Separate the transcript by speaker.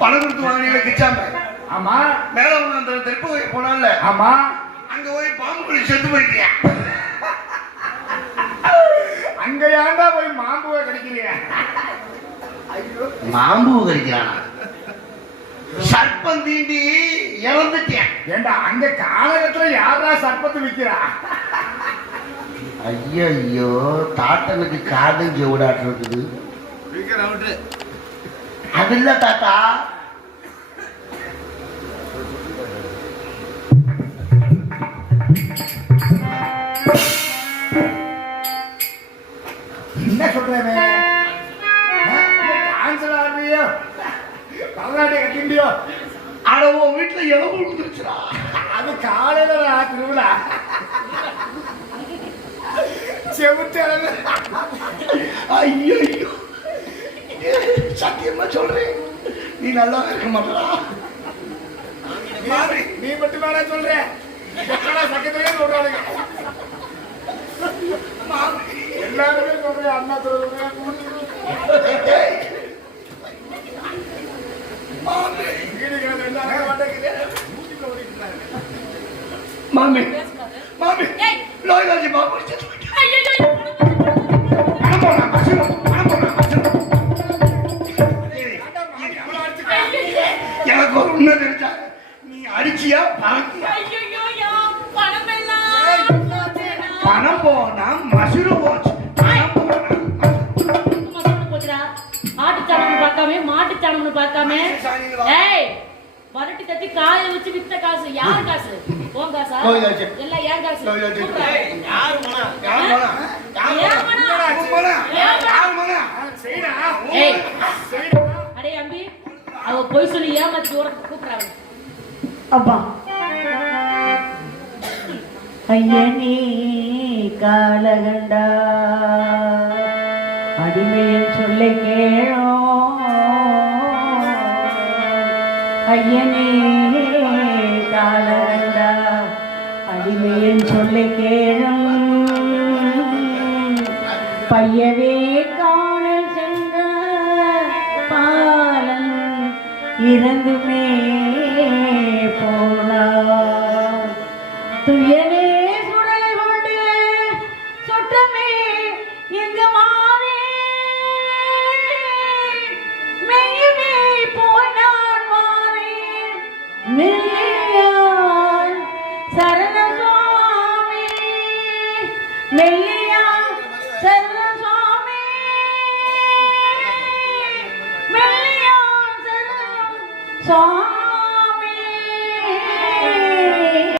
Speaker 1: பணம் கொடுத்து வாங்கினீங்க கிச்சாம
Speaker 2: ஆமா.
Speaker 1: மேல அந்த போய் போனால
Speaker 2: ஆமா.
Speaker 1: அங்க போய் பாம்பு குடி செத்து போயிட்டியா?
Speaker 2: அங்க ஏன்டா போய் மாம்புவை கிடைக்கிறீங்க?
Speaker 1: மாம்பு கடிக்கிறானா? சர்ப்பம் தீண்டி இறந்துட்டேன்.
Speaker 2: ஏண்டா அங்க காலகட்டத்துல யாரா சர்ப்பத்து விக்கிறா?
Speaker 1: ஐயோ ஐயோ தாத்தனுக்கு காடும் செவிடாட்டு இருக்குது. அது இல்ல தாத்தா.
Speaker 2: என்ன சொல்றேன்? டான்ஸ் ஆடுறியோ பரதநாட்டியம் கட்டிண்டியோ
Speaker 1: அட உன் வீட்டுல எலும்பு விழுந்துருச்சுடா
Speaker 2: அது காலையில திருவிழா. செவுத்து.
Speaker 1: ஐயோ ஐயோ சத்தியமா சொல்றேன். நீ நல்லா இருக்க மாட்டா
Speaker 2: நீ- மட்டும் வேணா சொல்ற. பக்கத்துலயே சொல்றாங்க எல்லாருமே சொல்றேன் அண்ணா சொல்றேன்
Speaker 1: மாமி மாமி.
Speaker 3: ஏய்.
Speaker 1: லோய்தாஜி மாமி. எனக்கு ஒரு உண்மை தெரிஞ்சா நீ அடிச்சியா
Speaker 3: போச்சேடா.
Speaker 1: பணம் போனா மசூரு போச்சு.
Speaker 3: ஆட்டுச்சாணம்னு பார்க்காம மாட்டுச்சாணம்னு பார்க்காம ஏய் வரட்டி தட்டி காய வச்சு வித்த காசு யார் காசு உன் காசா. எல்லாம் ஏன் காசு.
Speaker 1: யார் பணம்? யார் பணம்?
Speaker 3: ஏன் பணம்?
Speaker 1: உன் பணம்?
Speaker 3: ஏன் பணம்?
Speaker 1: யார் பணம்?
Speaker 2: செய்டா
Speaker 3: ஏய்
Speaker 2: செய்டா
Speaker 3: அடே அம்பி அவ போய் சொல்லி ஏமாத்தி தூரத்துக்கு கூப்பிடுறாங்க.
Speaker 4: அப்பா. ஐயனி காலகண்டா. அடிமையின் சொல்லை கேளோ. ஐயனே காலகண்டா. அடிமையின் சொல்லை கேளும். பையவே இறந்துமே போனான் துயரே சுடலை கொண்டு சுட்டமே எங்கு மாறே. மெய்யவே போனான் மாறேன் மெல்லியான் சரண gió